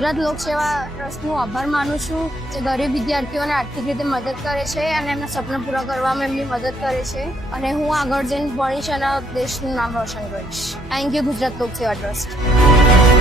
ગુજરાત લોકસેવા ટ્રસ્ટનું આભાર માનું છું જે ગરીબ વિદ્યાર્થીઓને આર્થિક રીતે મદદ કરે છે અને એમના સપના પૂરા કરવામાં એમની મદદ કરે છે. અને હું આગળ જઈને ભણીશ અને દેશનું નામ રોશન કરીશ. Thank you Gujarat Lokseva trust.